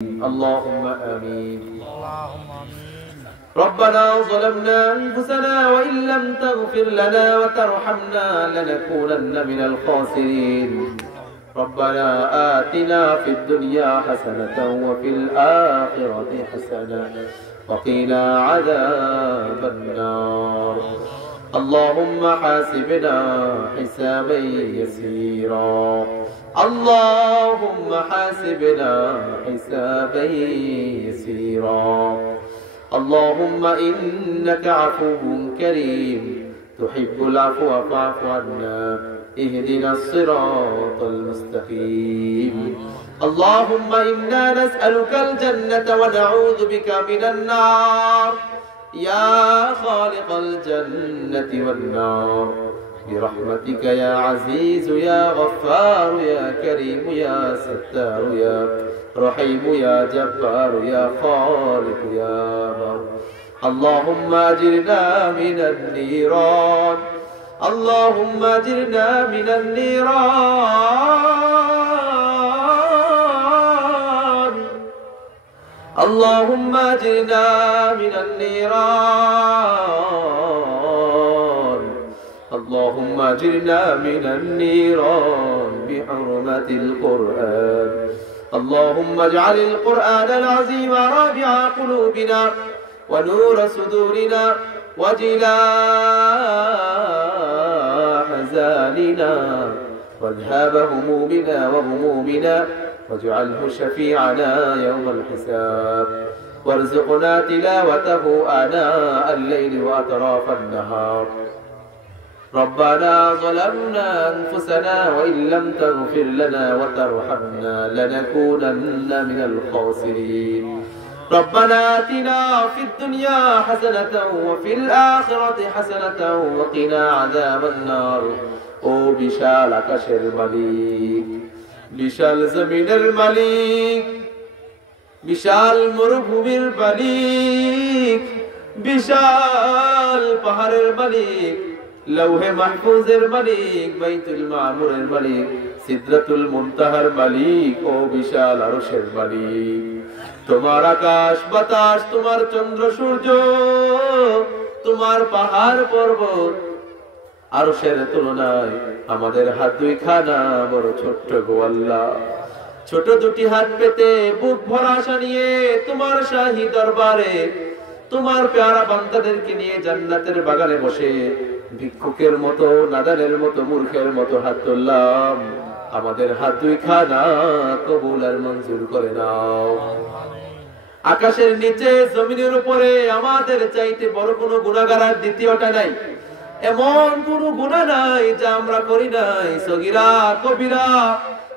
اللهم آمين. ربنا ظلمنا أنفسنا وإن لم تغفر لنا وترحمنا لنكونن من الخاسرين. ربنا آتنا في الدنيا حسنة وفي الآخرة حسنة وقنا عذاب النار. اللهم حاسبنا حسابا يسيرا. اللهم حاسبنا حسابا يسيرا. اللهم إنك عفو كريم تحب العفو فاعف عنا. اهدنا الصراط المستقيم. اللهم إنا نسألك الجنة ونعوذ بك من النار يا خالق الجنة والنار برحمتك يا عزيز يا غفار يا كريم يا ستار يا رحيم يا جبار يا خالق يا بر. اللهم أجرنا من النيران. اللهم أجرنا من النيران. اللهم أجرنا من النيران. اللهم أجرنا من النيران بحرمة القرآن. اللهم اجعل القرآن العظيم رابع قلوبنا ونور صدورنا وجلاء حزاننا واذهاب همومنا وغمومنا واجعله شفيعنا يوم الحساب. وارزقنا تلاوته آناء الليل وأطراف النهار. ربنا ظلمنا أنفسنا وإن لم تغفر لنا وترحمنا لنكونن من الخاسرين. ربنا آتنا في الدنيا حسنة وفي الآخرة حسنة وقنا عذاب النار. ও বিশাল আকাশের মালিক, বিশাল জমিনের মালিক, বিশাল মরুভূমির মালিক, বিশাল পাহাড়ের মালিক, লৌহে মাহফুজের মালিক, বাইতুল মামুরের মালিক, সিদরাতুল মুনতাহার মালিক, ও বিশাল আরশের মালিক। তোমার আকাশ বাতাস, তোমার চন্দ্র সূর্য, তোমার পাহাড় পর্বত আরশের তুলনায় আমাদের হাত দুইখানা বড় ছোট্ট গো আল্লাহ। ছোট দুটি হাত পেতে বুক ভরা আশা নিয়ে তোমার শাহী দরবারে তোমার পেয়ারা বান্দাদেরকে নিয়ে জান্নাতের বাগানে বসে ভিক্ষুকের মতো, নাদানের মতো, মূর্খের মতো হাত তুললাম। আমাদের হাত দুইখানা কবুল আর মঞ্জুর করে নাও। আকাশের নিচে জমিনের উপরে আমাদের চাইতে বড় কোনো গুনাহগার আর দ্বিতীয়টা নাই। এমন কোন গুনাহ নাই যা আমরা করি নাই। সগীরা কবিরা,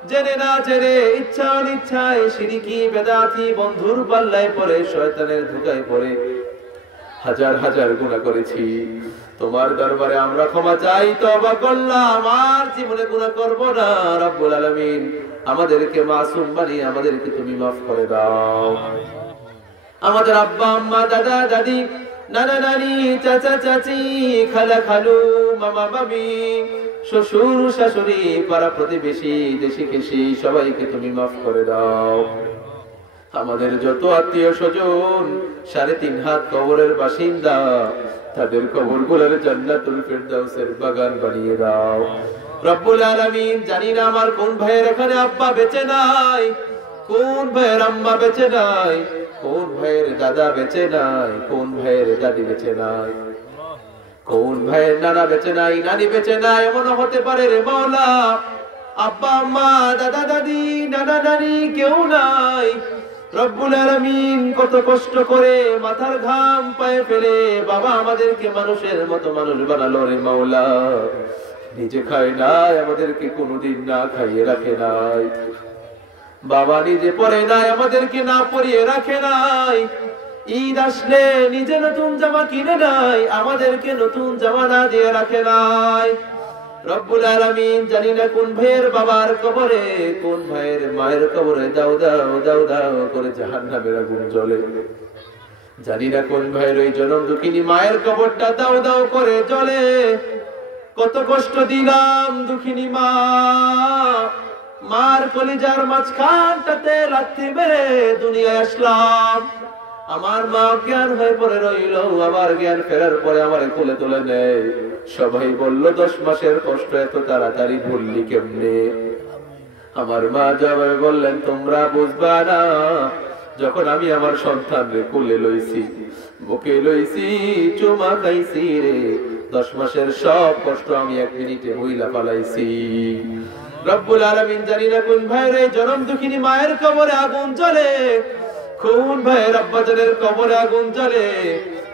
জেনে না জেনে, ইচ্ছা অনিচ্ছায়, শিরকি বেদাতি, বন্ধুর পাল্লায় পড়ে, শয়তানের ধোঁকায় পড়ে হাজার হাজার গুনাহ করেছি। তোমার দরবারে আমরা ক্ষমা চাই, তওবা করলাম, আর জীবনে গুনাহ করব না। রব্বুল আলামিন আমাদেরকে মাসুম বানিয়ে আমাদেরকে তুমি মাফ করে দাও। আমাদের আব্বা আম্মা, দাদা দাদি, নানা নানি, চাচা চাচি, খালা খালু, মামা মামি, শ্বশুর শাশুড়ি, পাড়া প্রতিবেশী, দেশি কেশি, সবাইকে তুমি মাফ করে দাও। আমাদের যত আত্মীয় স্বজন ৩.৫ হাত কবরের বাসিন্দা, তাদের কবরগুলোর জান্নাতুল ফিরদাউসের বাগান বানিয়ে দাও। রব্বুল আলামিন, জানি না আমার কোন ভাইয়ের এখানে আব্বা বেঁচে নাই, কোন ভাইয়ের আম্মা বেঁচে নাই, কোন ভাইয়ের দাদা বেঁচে নাই, কোন ভাইয়ের দাদি বেঁচে নাই, কোন ভাইয়ের নানা বেঁচে নাই, নানি বেঁচে নাই। এমন হতে পারে রে মাওলা, আব্বা আম্মা, দাদা দাদি, নানা নানি কেউ নাই। রব্বুল আলামিন, কত কষ্ট করে মাথার ঘাম পায়ে ফেলে বাবা আমাদেরকে মানুষের মতো মানুষ বানালো রে মাওলা। নিজে খায় নাই, আমাদেরকে কোনোদিন না খাইয়ে রাখে নাই। বাবা নিজে পরে নাই, আমাদেরকে না পরিয়ে রাখে নাই। ঈদ আসলে নিজে নতুন জামা কিনে নাই, আমাদেরকে নতুন জামা না দিয়ে রাখে নাই। রব্বুল আলামিন, জানি না কোন ভাইয়ের বাবার কবরে, কোন ভাইয়ের মায়ের কবরে দাও দাও দাও দাও করে জাহান্নামের আগুন জ্বলে। জানি না কোন ভাইয়ের ওই জনম দুঃখিনী মায়ের কবরটা দাও দাও করে জ্বলে। কত কষ্ট দিলাম দুঃখিনী মা, মার কলিজার মাঝখানটাতে লাথি মেরে দুনিয়ায় আসলাম। আমার মা জ্ঞান হয়ে পড়ে রইল, আবার জ্ঞান ফেরার পরে আমার কোলে তুলে নেয়। সবাই বলল 10 মাসের কষ্ট এত তাড়াতাড়ি ভুললি কেমনে? আমার মা জবাবে বললেন, তোমরা বুঝবা না, যখন আমি আমার সন্তানরে কোলে লইছি, বুকে লইছি, চুমা খাইছি রে, 10 মাসের সব কষ্ট আমি 1 মিনিটে হইলা পালাইছি। রব্বুল আলামিন জানি না কোন ভাইয়ের এই জনম দুঃখিনী মায়ের কবরে আগুন জ্বলে, কোন ভাইয়ের আব্বাজানের কবরে আগুন জ্বলে,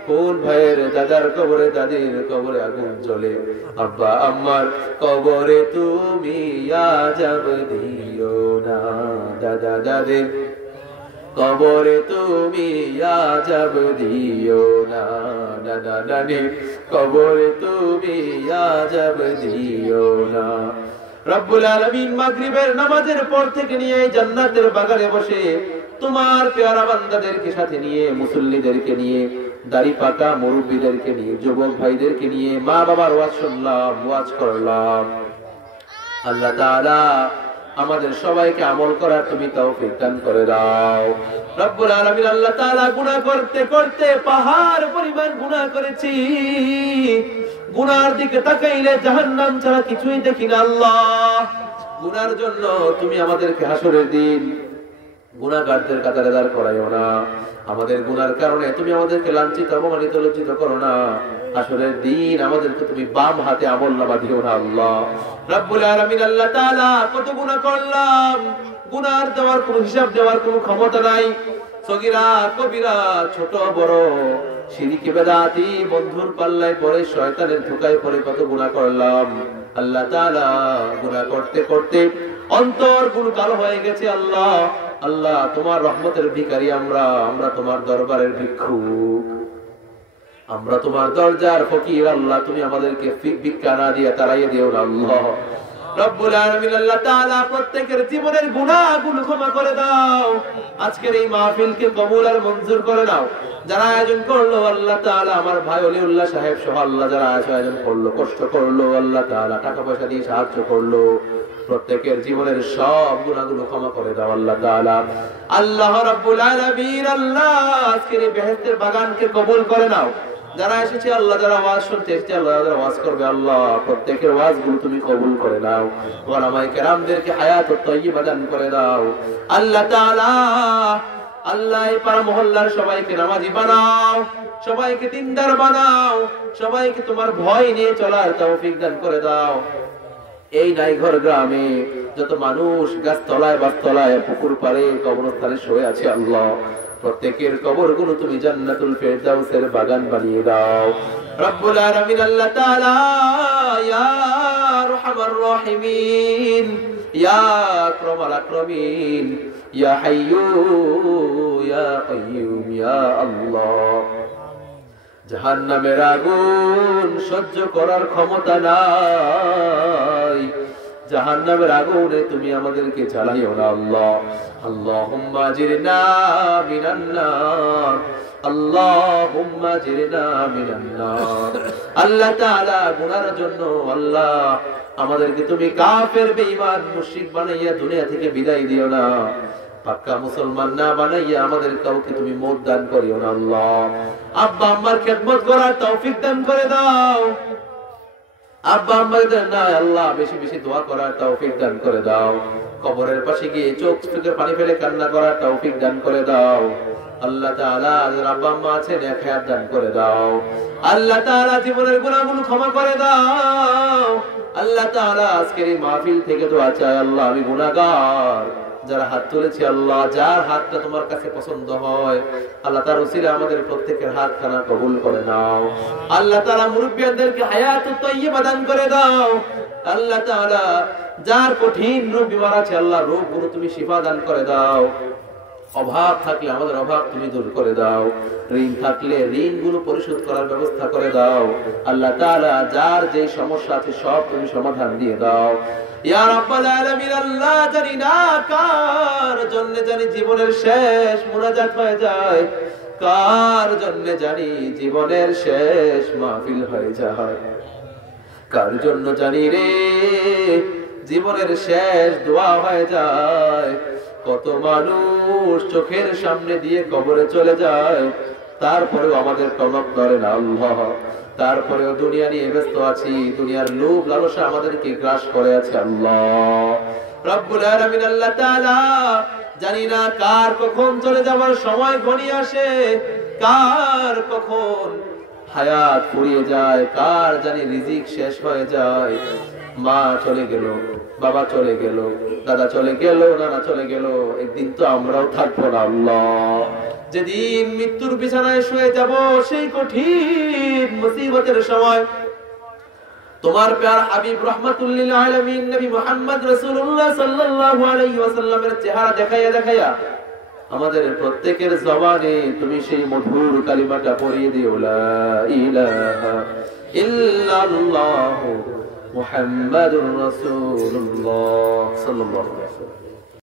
কোন ভাইয়ের দাদার কবরে দাদির কবরে আগুন জ্বলে। আব্বা আম্মার কবরে তুমি আযাব দিও না, দাদা দাদির কবরে তুমি আযাব দিও না, দাদা দাদির কবরে তুমি আযাব দিও না। রব্বুল আলামিন মাগরিবের নামাজের পর থেকে নিয়ে জান্নাতের বাগানে বসে তোমার পেয়ারা বান্দাদেরকে সাথে নিয়ে, মুসল্লিদেরকে নিয়ে, দাড়ি পাকা মুরব্বীদেরকে নিয়ে, যুবক ভাইদেরকে নিয়ে মা বাবার ওয়াজ শুনলাম, ওয়াজ করলাম। আল্লাহ তাআলা আমাদের সবাইকে আমল করার তুমি তৌফিক দান করে দাও। রব্বুল আলামিন আল্লাহ তাআলা গুনাহ করতে করতে পাহাড় পরিমাণ গুনাহ করেছি, গুনার দিকে তাকাইলে জাহান্নাম ছাড়া কিছুই দেখি না। আল্লাহ, গুনার জন্য তুমি আমাদেরকে হাসরের দিন গুনাহগারদের কাতারে দাঁড় করাইও না। আমাদের গুনার কারণে তুমি আমাদেরকে লাঞ্ছিত অপমানিত লজ্জিত করো না। হাসরের দিন আমাদেরকে তুমি বাম হাতে আমলনামা দিও না। আল্লাহ রাব্বুল আলামিন আল্লাহ তাআলা কত গুনাহ করলাম, গুনার দেওয়ার কোনো হিসাব দেওয়ার কোনো ক্ষমতা নাই। সগীরা কবিরা, ছোট বড়, শিরকি বেদাতি, বন্ধুর পাল্লায় পড়ে, শয়তানের ধোঁকায় পড়ে কত গুনাহ করলাম। আল্লাহ তাআলা গুনাহ করতে করতে অন্তর গুলো কালো হয়ে গেছে। আল্লাহ আল্লাহ তোমার রহমতের ভিখারি আমরা তোমার দরবারের ভিক্ষুক, আমরা তোমার দরজার ফকির। আল্লাহ তুমি আমাদেরকে ভিক্ষা না দিয়ে তাড়াইয়ে দিও না। আল্লাহ রব্বুল আলামিন আল্লাহ তাআলা প্রত্যেকের জীবনের গুনাহগুলো ক্ষমা করে দাও। আজকের এই মাহফিলকে কবুল আর মঞ্জুর করে নাও। যারা আয়োজন করলো আল্লাহ তাআলা, আমার ভাই ওলিউল্লাহ সাহেব সহ আল্লাহ যারা আয়োজন করলো, কষ্ট করলো, আল্লাহ তাআলা টাকা পয়সা দিয়ে সাহায্য করলো, প্রত্যেকের জীবনের সব গুনাহগুলো ক্ষমা করে দাও আল্লাহ তাআলা। আল্লাহ রাব্বুল আলামিন আল্লাহ আজকের এই বেহেশতের বাগানকে কবুল করে নাও। যারা এসেছে আল্লাহ, যারা ওয়াজ শুনতে এসেছে আল্লাহ, যারা ওয়াজ করবে আল্লাহ, প্রত্যেকের ওয়াজগুলো তুমি কবুল করে নাও। ওলামায়ে কেরামদেরকে হায়াতুত তাইয়্যিবা দান করে দাও আল্লাহ তাআলা। আল্লাহ এই পাড়া মহল্লার সবাইকে নামাজি বানাও, সবাইকে দিনদার বানাও, সবাইকে তোমার ভয় নিয়ে চলার তৌফিক দান করে দাও। এই নাইঘর গ্রামে যত মানুষ গাছতলায়, বাসতলায়, পুকুর পাড়ে, কবরস্থানে শুয়ে আছে আল্লাহ, প্রত্যেকের কবরগুলো তুমি জান্নাতুল ফেরদাউসের বাগান বানিয়ে দাও রব্বুল আলামিন আল্লাহ তাআলা। ইয়া আরহামার রাহিমিন, ইয়া আকরামাল আকরামিন, ইয়া হাইয়্যু ইয়া কাইয়্যুম, ইয়া আল্লাহ। জাহান্নামের আগুন সহ্য করার ক্ষমতা নাই, জাহান্নামের আগুনে তুমি আমাদেরকে জ্বালাইও না আল্লাহ। আল্লাহুম্মা জিরনা মিনান নার, আল্লাহুম্মা জিরনা মিনান নার। আল্লাহ তাআলা গুনার জন্য আল্লাহ আমাদেরকে তুমি কাফের, বেঈমান, মুশরিক বানাইয়া দুনিয়া থেকে বিদায় দিও না। পাক্কা মুসলমান না বানাইয়া আমাদের কাউকে তুমি মওত দান করিও না আল্লাহ। আব্বা আম্মার খেদমত করার তৌফিক দান করে দাও। আব্বা আম্মাদের না আল্লাহ বেশি বেশি দোয়া করার তৌফিক দান করে দাও। কবরের পাশে গিয়ে চোখ থেকে পানি ফেলে কান্না করার তৌফিক দান করে দাও আল্লাহ তাআলা। যারা আব্বা আম্মা আছেন এক হায়াত দান করে দাও আল্লাহ তাআলা। জীবনের গুনাহগুলো ক্ষমা করে দাও আল্লাহ তাআলা। আজকের এই মাহফিল থেকে দোয়া চাই আল্লাহ, আমি গুনাহগার, যারা হাত তুলেছি আল্লাহ, যার হাতটা তোমার কাছে পছন্দ হয় আল্লাহ, তার উসিলায় আমাদের প্রত্যেকের হাত খানা কবুল করে নাও আল্লাহ তাআলা। মুরব্বিয়াদেরকে হায়াতুত তাইয়্যিবা দান করে দাও আল্লাহ তাআলা। যার কঠিন রোগ বিমার আছে আল্লাহ, রোগগুলো তুমি শিফা দান করে দাও। অভাব থাকলে আমাদের অভাব তুমি দূর করে দাও, ঋণ থাকলে ঋণগুলো পরিশোধ করার ব্যবস্থা করে দাও আল্লাহ তাআলা। যার যে সমস্যা আছে সব তুমি সমাধান দিয়ে দাও ইয়া রাব্বাল আলামিন। আল্লাহ জানি না কার জন্য জানি জীবনের শেষ মুনাজাত হয়ে যায়, কার জন্য জানি জীবনের শেষ মাহফিল হয়ে যায়, কার জন্য জানি রে জীবনের শেষ দোয়া হয়ে যায়। কত মানুষ চোখের সামনে দিয়ে কবরে চলে যায়, তারপরেও আমাদের কলব ধরে না আল্লাহ। তারপরেও দুনিয়া নিয়ে ব্যস্ত আছি, দুনিয়ার লোভ লালসা আমাদেরকে গ্রাস করে আছে আল্লাহ রব্বুল আলামিন। আল্লাহ তাআলা জানি না কার কখন চলে যাওয়ার সময় ঘনিয়ে আসে, কার কখন হায়াত ফুরিয়ে যায়, কার জানি রিজিক শেষ হয়ে যায়। মা চলে গেল, বাবা চলে গেল, দাদা চলে গেল, নানা চলে গেল, একদিন তো আমরাও থাকবো না আল্লাহ। যেদিন মৃত্যুর বিছানায় শুয়ে যাব, সেই কঠিন মুসিবতের সময় তোমার প্যার হাবিব রাহমাতুল লিল আলামিন নবী মুহাম্মদ রাসূলুল্লাহ সাল্লাল্লাহু আলাইহি ওয়াসাল্লামের চেহারা দেখাইয়া দেখাইয়া আমাদের প্রত্যেকের জবানে তুমি সেই মধুর কালিমাটা পড়িয়ে দিও, লা ইলাহা ইল্লাল্লাহু মুহাম্মাদুর রাসূলুল্লাহ সাল্লাল্লাহু আলাইহি ওয়াসাল্লাম।